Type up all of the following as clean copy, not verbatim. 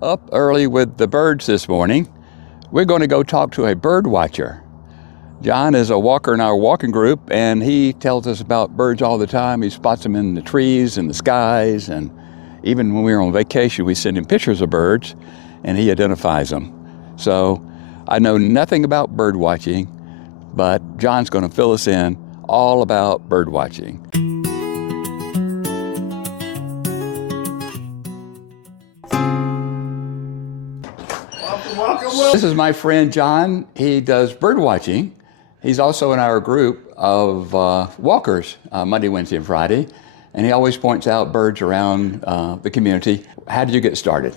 Up early with the birds this morning. We're going to go talk to a bird watcher. John is a walker in our walking group, and he tells us about birds all the time. He spots them in the trees and the skies, and even when we're on vacation, we send him pictures of birds, and he identifies them. So I know nothing about bird watching, but John's going to fill us in all about bird watching. Welcome. This is my friend John. He does bird watching. He's also in our group of walkers Monday, Wednesday, and Friday, and he always points out birds around the community. How did you get started?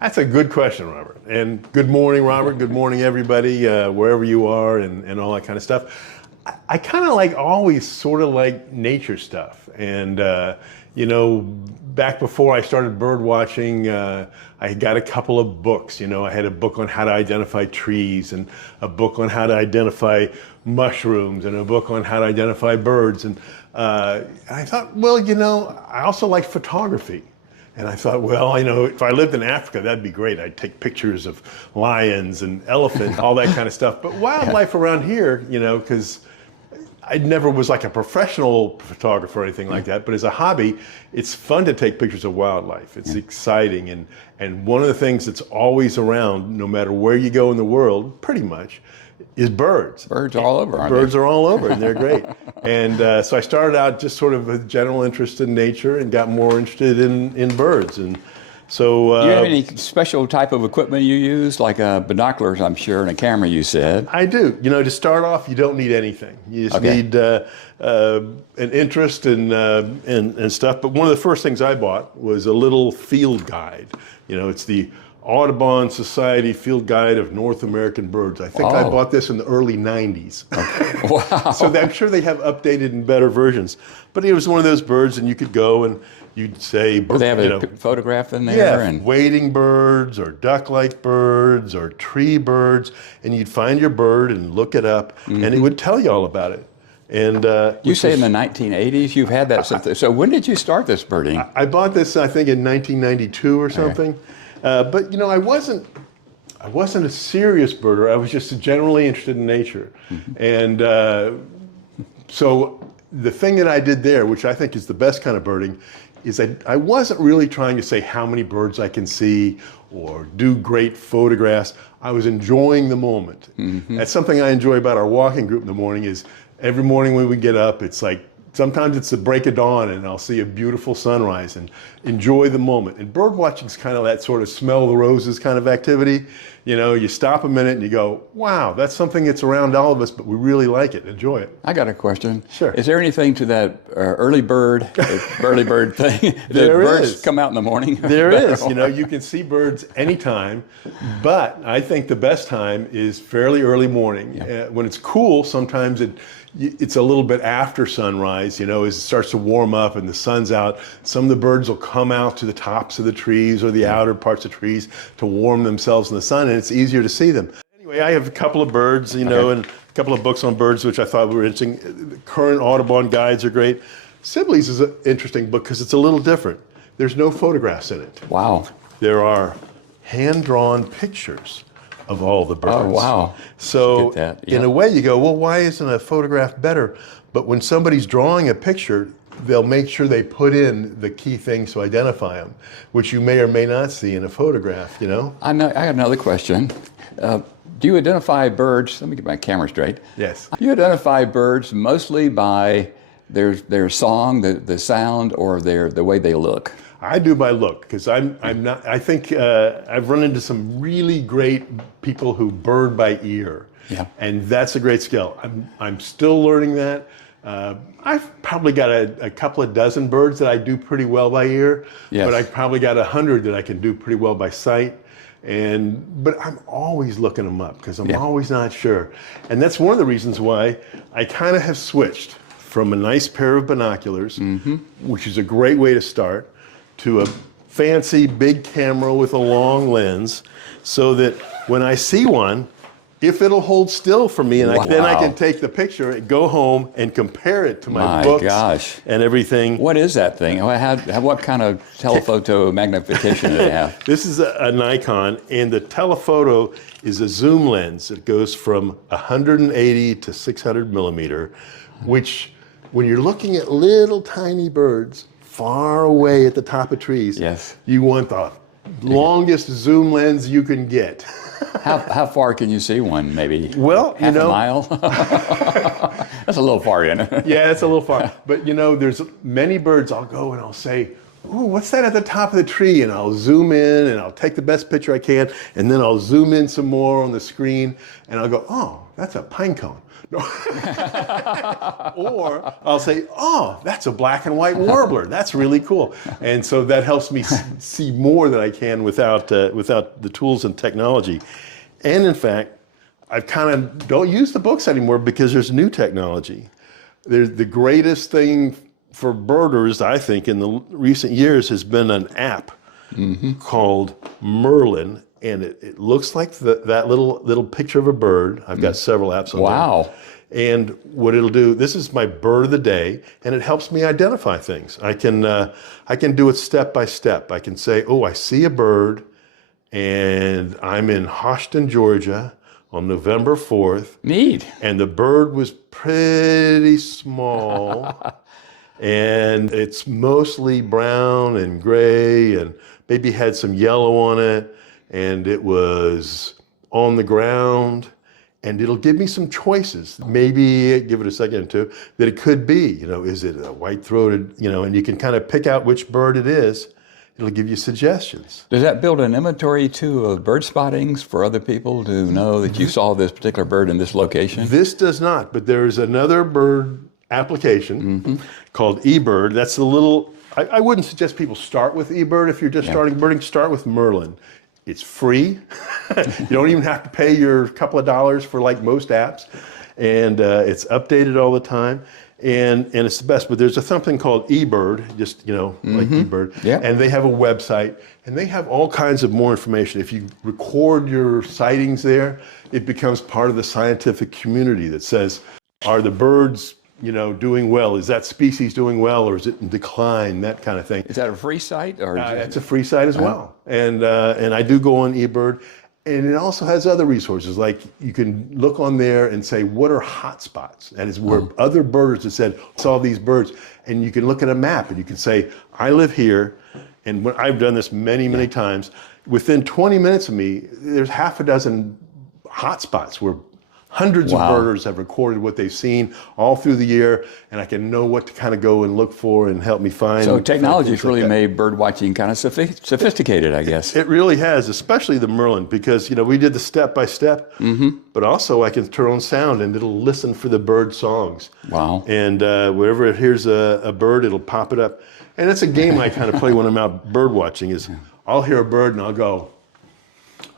That's a good question, Robert. And good morning, Robert. Good morning, everybody, wherever you are and all that kind of stuff. I kind of always sort of like nature stuff. And, back before I started bird watching, I got a couple of books. I had a book on how to identify trees, and a book on how to identify mushrooms, and a book on how to identify birds. And I thought, I also like photography. And I thought, if I lived in Africa, that'd be great. I'd take pictures of lions and elephants, all that kind of stuff. But wildlife around here, because I never was like a professional photographer or anything like that, but as a hobby, it's fun to take pictures of wildlife. It's exciting, and one of the things that's always around, no matter where you go in the world, pretty much, is birds. Birds are all over, aren't Birds they? are all over, and they're great. And so I started out just sort of with general interest in nature and got more interested in birds. And so, do you have any special type of equipment you use, like binoculars, I'm sure, and a camera, you said? I do. To start off, you don't need anything. You just need an interest and stuff. But one of the first things I bought was a little field guide. It's the Audubon Society Field Guide of North American Birds. I think I bought this in the early 90s. Okay. Wow. So I'm sure they have updated and better versions. But it was one of those birds, and you could go and you'd say, Do they have a photograph in there? Yeah, wading birds or duck-like birds or tree birds, and you'd find your bird and look it up, and it would tell you all about it. And you say in the 1980s you've had that. So when did you start this birding? I bought this, I think, in 1992 or something. Okay. But I wasn't a serious birder. I was just generally interested in nature, and so the thing that I did there, which I think is the best kind of birding, is I wasn't really trying to say how many birds I can see or do great photographs. I was enjoying the moment. That's something I enjoy about our walking group in the morning. Is every morning when we get up, it's like, sometimes it's the break of dawn and I'll see a beautiful sunrise and enjoy the moment. And bird watching is kind of that sort of smell the roses kind of activity. You stop a minute and you go, wow, that's something that's around all of us, but we really like it, enjoy it. I got a question. Sure. Is there anything to that early bird thing? There birds is. come out in the morning? There is. You can see birds anytime, but I think the best time is fairly early morning. When it's cool, sometimes it's a little bit after sunrise, as it starts to warm up and the sun's out. Some of the birds will come out to the tops of the trees or the outer parts of trees to warm themselves in the sun, and it's easier to see them. Anyway, I have a couple of birds, and a couple of books on birds which I thought were interesting. The current Audubon guides are great. Sibley's is an interesting book because it's a little different. There's no photographs in it. Wow. There are hand-drawn pictures of all the birds. Oh, wow. So in a way you go, well, why isn't a photograph better? But when somebody's drawing a picture, they'll make sure they put in the key things to identify them, which you may or may not see in a photograph, I got another question. Do you identify birds, let me get my camera straight. Yes. Do you identify birds mostly by their song, the sound, or the way they look? I do by look, because I'm not. I think I've run into some really great people who bird by ear, and that's a great skill. I'm still learning that. I've probably got a couple of dozen birds that I do pretty well by ear, but I've probably got 100 that I can do pretty well by sight. But I'm always looking them up because I'm always not sure, and that's one of the reasons why I kind of have switched from a nice pair of binoculars, which is a great way to start, to a fancy big camera with a long lens, so that when I see one, if it'll hold still for me, and then I Wow. can take the picture, go home, and compare it to my My books gosh. and everything. What is that thing? What kind of telephoto magnification do they have? This is a Nikon, and the telephoto is a zoom lens. It goes from 180 to 600 millimeter, which, when you're looking at little tiny birds far away at the top of trees, Yes. you want the longest zoom lens you can get. How far can you see one? Maybe Well, half a mile? That's a little far in. Yeah, it's a little far. But there's many birds I'll go and I'll say, ooh, what's that at the top of the tree? And I'll zoom in and I'll take the best picture I can, and then I'll zoom in some more on the screen and I'll go, oh, that's a pine cone. No. Or I'll say, oh, that's a black and white warbler. That's really cool. And so that helps me see more than I can without the tools and technology. And in fact, I kind of don't use the books anymore because there's new technology. There's the greatest thing for birders, I think, in the recent years has been an app called Merlin. And it looks like that little picture of a bird. I've got several apps on there. Wow. And what it'll do, this is my bird of the day, and it helps me identify things. I can do it step by step. I can say, oh, I see a bird, and I'm in Houston, Georgia on November 4th. Neat. And the bird was pretty small, and it's mostly brown and gray, and maybe had some yellow on it, and it was on the ground. And it'll give me some choices. Maybe give it a second or two that it could be, is it a white-throated, and you can kind of pick out which bird it is. It'll give you suggestions. Does that build an inventory too of bird spottings for other people to know that you saw this particular bird in this location? This does not, but there's another bird application called eBird. That's the little, I wouldn't suggest people start with eBird if you're just starting birding. Start with Merlin. It's free. You don't even have to pay your couple of dollars for like most apps. And it's updated all the time. And it's the best. But there's something called eBird, just, like eBird. Yeah. And they have a website. And they have all kinds of more information. If you record your sightings there, it becomes part of the scientific community that says, are the birds doing well? Is that species doing well, or is it in decline? That kind of thing. Is that a free site? Or It's a free site as well. And I do go on eBird. And it also has other resources, like you can look on there and say, what are hot spots? That is where other birders have said, saw these birds. And you can look at a map and you can say, I live here. And when I've done this many, many times, within 20 minutes of me, there's half a dozen hot spots where hundreds of birders have recorded what they've seen all through the year, and I can know what to kind of go and look for and help me find. So technology's really like made bird watching kind of sophisticated, I guess. It really has, especially the Merlin, because we did the step by step, but also I can turn on sound and it'll listen for the bird songs. Wow. And wherever it hears a bird, it'll pop it up. And it's a game I kind of play when I'm out bird watching. Is I'll hear a bird and I'll go,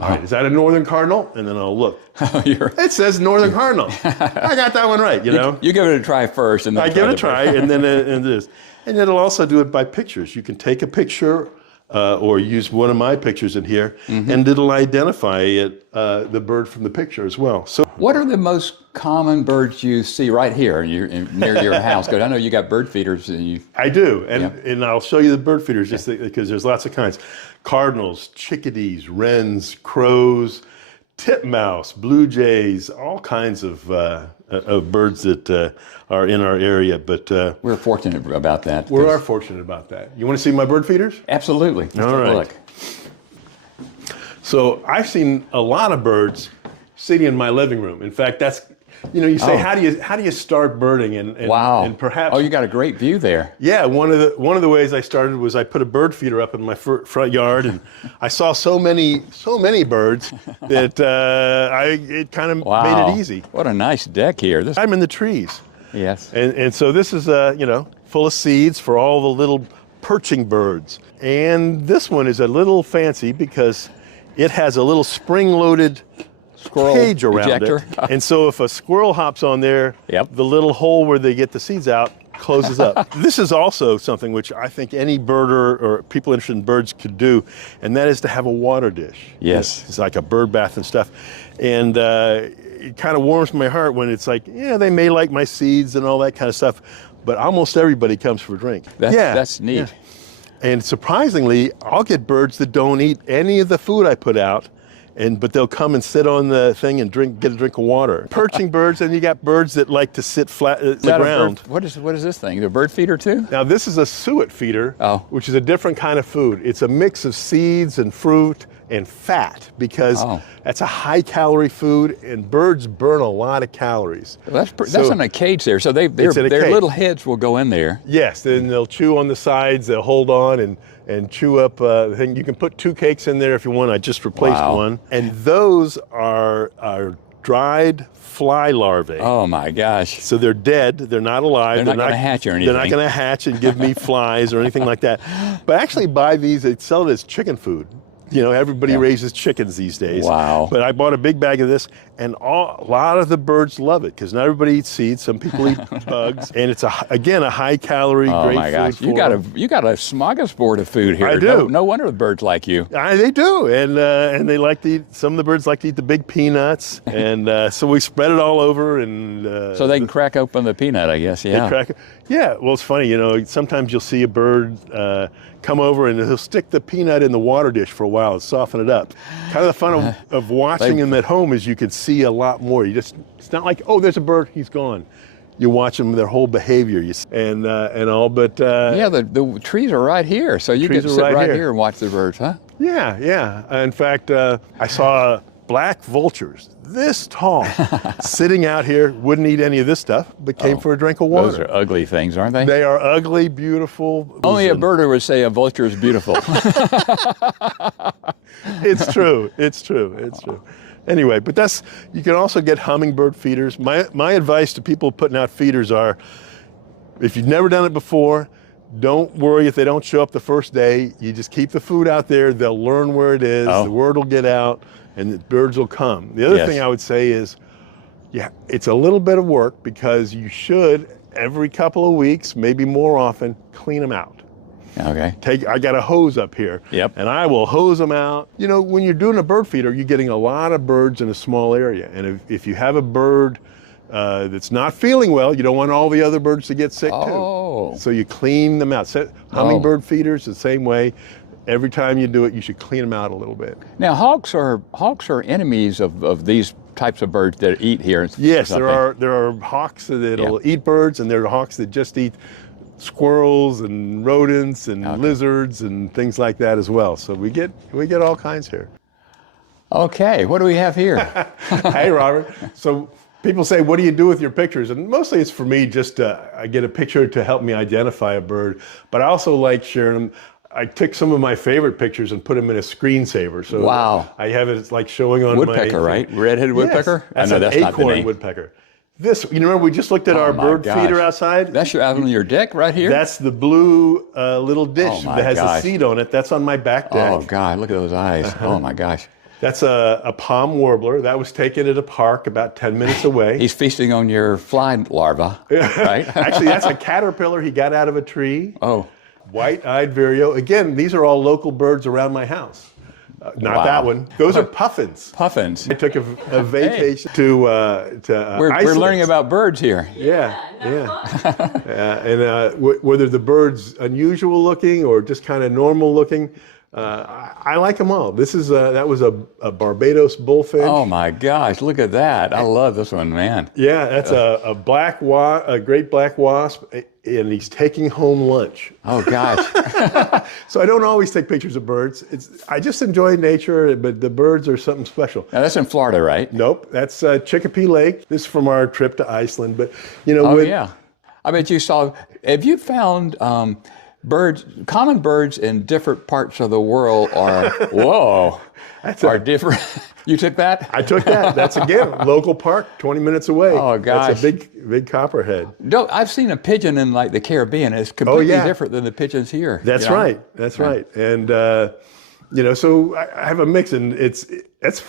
all right, is that a northern cardinal? And then I'll look. It says northern cardinal. I got that one right, You give it a try first. And then I give it a try, and then and this. And it'll also do it by pictures. You can take a picture or use one of my pictures in here, and it'll identify it, the bird from the picture as well. So, what are the most common birds you see right here near your house? Because I know you got bird feeders. I do, and I'll show you the bird feeders just because there's lots of kinds. Cardinals, chickadees, wrens, crows, titmouse, blue jays, all kinds of birds that are in our area. But we're fortunate about that. We are fortunate about that. You want to see my bird feeders? Absolutely. Let's take a look. So I've seen a lot of birds sitting in my living room. In fact, that's, you say, how do you start birding? And perhaps. Oh, you got a great view there. Yeah, one of the ways I started was I put a bird feeder up in my front yard, and I saw so many birds that it kind of made it easy. What a nice deck here. I'm in the trees. Yes. And so this is full of seeds for all the little perching birds. And this one is a little fancy because it has a little spring-loaded squirrel cage around ejector. it. And so if a squirrel hops on there, the little hole where they get the seeds out closes up. This is also something which I think any birder or people interested in birds could do, and that is to have a water dish. Yes. It's like a bird bath and stuff. And it kind of warms my heart when it's like, yeah, they may like my seeds and all that kind of stuff, but almost everybody comes for a drink. That's neat. Yeah. And surprisingly, I'll get birds that don't eat any of the food I put out, but they'll come and sit on the thing and get a drink of water. Perching birds, and you got birds that like to sit flat on the ground. What is this thing? A bird feeder too? Now this is a suet feeder, which is a different kind of food. It's a mix of seeds and fruit and fat, because that's a high calorie food, and birds burn a lot of calories. Well, that's in a cage there, so their little heads will go in there. Yes, then they'll chew on the sides, they'll hold on and chew up the thing. You can put 2 cakes in there if you want. I just replaced one. And those are dried fly larvae. Oh my gosh. So they're dead, they're not alive. They're not going to hatch or anything. They're not going to hatch and give me flies or anything like that. But actually buy these, they sell it as chicken food. You know, everybody raises chickens these days. Wow. But I bought a big bag of this, and a lot of the birds love it, because not everybody eats seeds. Some people eat bugs. And it's, again, a high-calorie, great my gosh. food. You got a smorgasbord of food here. I do. No wonder the birds like you. They do. And they like to eat, some of the birds like to eat the big peanuts. And so we spread it all over. And so they can crack open the peanut, I guess, yeah. Yeah, well, it's funny, you know, sometimes you'll see a bird come over and he'll stick the peanut in the water dish for a while and soften it up. Kind of the fun of watching them at home is you can see a lot more. It's not like, oh, there's a bird, he's gone. You watch them, their whole behavior, and all, but... yeah, the trees are right here, so you can sit right here and watch the birds, huh? Yeah. In fact, I saw black vultures this tall sitting out here, wouldn't eat any of this stuff, but came for a drink of water. Those are ugly things, aren't they? They are ugly, beautiful. Only a birder would say a vulture is beautiful. It's true. Anyway, but you can also get hummingbird feeders. My advice to people putting out feeders are, if you've never done it before, don't worry if they don't show up the first day. You just keep the food out there. They'll learn where it is. The word will get out, and the birds will come. The other thing I would say is, it's a little bit of work, because you should, every couple of weeks, maybe more often, clean them out. Okay. I got a hose up here, and I will hose them out. You know, when you're doing a bird feeder, you're getting a lot of birds in a small area. And if you have a bird that's not feeling well, you don't want all the other birds to get sick too. So you clean them out. Hummingbird feeders, the same way. Every time you do it, you should clean them out a little bit. Now, hawks are enemies of these types of birds that eat here. Yes, there are hawks that'll eat birds, and there are hawks that just eat squirrels and rodents and lizards and things like that as well. So we get all kinds here. Okay, what do we have here? Hey, Robert. So people say, what do you do with your pictures? And mostly it's for me, just I get a picture to help me identify a bird, but I also like sharing them. I took some of my favorite pictures and put them in a screensaver. So I have it like showing on woodpecker, right? Red-headed woodpecker? Yes, that's an acorn woodpecker. This, you remember we just looked at our bird feeder outside? That's out on your deck right here? That's the blue little dish that has a seed on it. That's on my back deck. Oh God, look at those eyes. Oh my gosh. That's a palm warbler. That was taken at a park about 10 minutes away. He's feasting on your fly larva, right? Actually, that's a caterpillar he got out of a tree. Oh. White-eyed vireo. Again, these are all local birds around my house. Not that one. Those are puffins. Puffins. I took a vacation to We're learning about birds here. Yeah. And whether the bird's unusual looking or just kind of normal looking, I like them all. That was a Barbados bullfinch. Oh my gosh, look at that. I love this one, man. Yeah, that's a great black wasp, and he's taking home lunch. Oh gosh. So I don't always take pictures of birds. I just enjoy nature, but the birds are something special. Now that's in Florida, right? Nope, that's Chicopee Lake. This is from our trip to Iceland. But you know, I bet you saw. Have you found common birds in different parts of the world are different? You took that? I took that. That's again local park, 20 minutes away. Oh gosh, that's a big copperhead. No, I've seen a pigeon in like the Caribbean. It's completely different than the pigeons here. That's right. That's right. And so I have a mix, and it's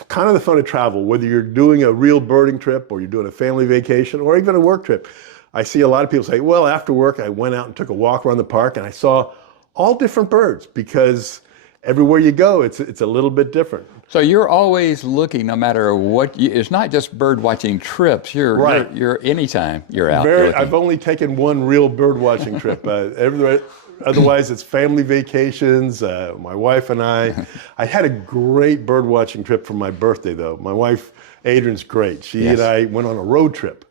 kind of the fun of travel. Whether you're doing a real birding trip, or you're doing a family vacation, or even a work trip. I see a lot of people say, well, after work, I went out and took a walk around the park and I saw all different birds, because everywhere you go, it's a little bit different. So you're always looking, no matter what. It's not just bird watching trips. You're anytime you're out. I've only taken one real bird watching trip. Otherwise, it's family vacations. My wife and I had a great bird watching trip for my birthday, though. My wife, Adrian's great. She and I went on a road trip.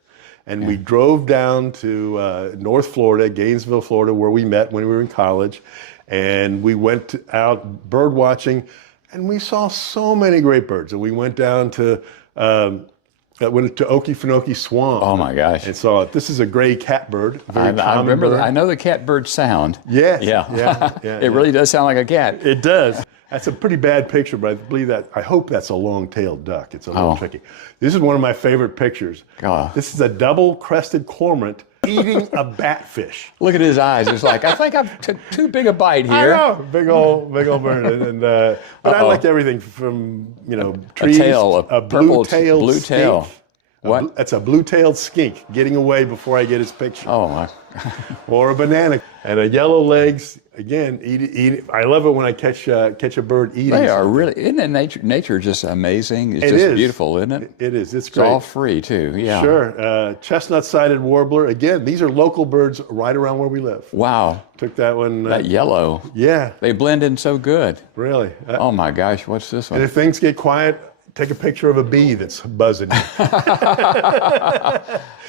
And we drove down to North Florida, Gainesville, Florida, where we met when we were in college. And we went out bird watching, and we saw so many great birds. And we went down to Okefenokee Swamp. Oh my gosh! And saw it. This is a gray catbird. I remember. I know the catbird sound. Yes. Yeah. It really does sound like a cat. It does. That's a pretty bad picture, but I hope that's a long-tailed duck. It's a little tricky. This is one of my favorite pictures. This is a double-crested cormorant eating a batfish. Look at his eyes. It's like, I think I took too big a bite here. I know, big old bird. But I like everything from, trees, a blue-tailed skink. What? That's a blue-tailed skink getting away before I get his picture. Oh my! Or a banana and a yellow legs. Again, eat. I love it when I catch a bird eating. They are really, isn't it nature just amazing? It's just beautiful, isn't it? It is. It's great. It's all free too. Yeah. Sure. Chestnut-sided warbler. Again, these are local birds right around where we live. Wow. Took that one. That yellow. Yeah. They blend in so good. Really. Oh my gosh! What's this one? And if things get quiet, take a picture of a bee that's buzzing.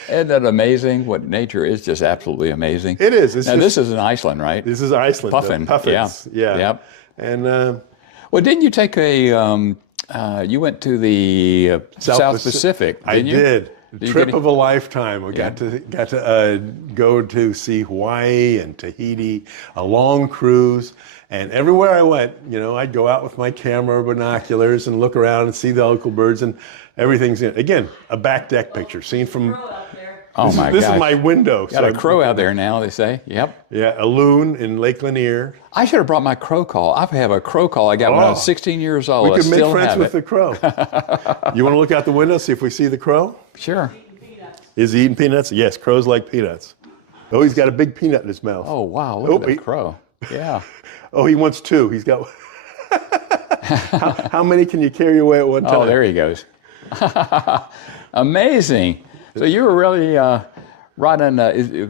Isn't that amazing? What nature is, just absolutely amazing. It is. Now this is in Iceland, right? This is Iceland. Puffins. Yeah. Yep. And well, didn't you take you went to the South Pacific? I did. Trip of a lifetime. We got to go to see Hawaii and Tahiti, a long cruise. And everywhere I went, I'd go out with my camera, binoculars, and look around and see the local birds, and everything's again a back deck picture seen from. Oh my gosh! This is my window. Got a crow out there now. They say. Yep. Yeah, a loon in Lake Lanier. I should have brought my crow call. I have a crow call I got when I was 16 years old. We could make friends with the crow. You want to look out the window, see if we see the crow? Sure. Is he eating peanuts? Yes, crows like peanuts. Oh, he's got a big peanut in his mouth. Oh wow! Look at that crow. Yeah. Oh, he wants two. He's got. How many can you carry away at one time? Oh, there he goes. Amazing. So you were really running.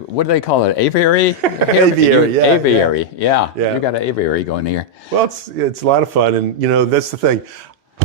What do they call it? Aviary. Aviary. Yeah. Aviary. Yeah. You got an aviary going here. Well, it's a lot of fun, and that's the thing.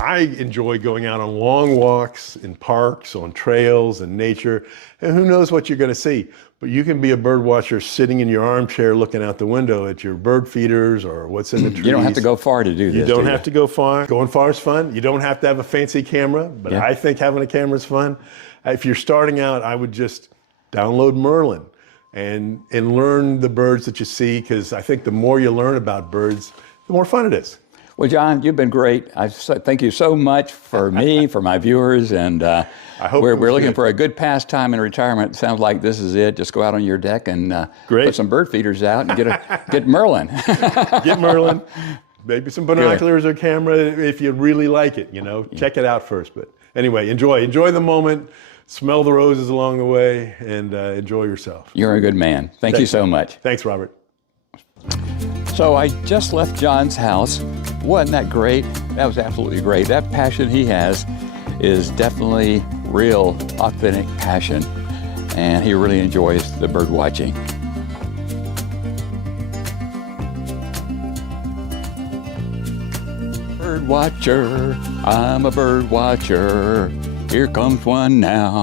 I enjoy going out on long walks in parks, on trails, and nature, and who knows what you're going to see. But you can be a bird watcher sitting in your armchair looking out the window at your bird feeders or what's in the trees. You don't have to go far to do this. You don't have to go far. Going far is fun. You don't have to have a fancy camera, but I think having a camera is fun. If you're starting out, I would just download Merlin and learn the birds that you see, because I think the more you learn about birds, the more fun it is. Well, John, you've been great. Thank you so much for me, for my viewers, and I hope we're looking for a good pastime in retirement. It sounds like this is it. Just go out on your deck and put some bird feeders out and get Merlin. Get Merlin. Maybe some binoculars or camera if you really like it. Check it out first. But anyway, enjoy the moment. Smell the roses along the way, and enjoy yourself. You're a good man. Thank you so much. Thanks, Robert. So I just left John's house. Wasn't that great? That was absolutely great. That passion he has is definitely real, authentic passion, and he really enjoys the bird watching. Bird watcher, I'm a bird watcher. Here comes one now.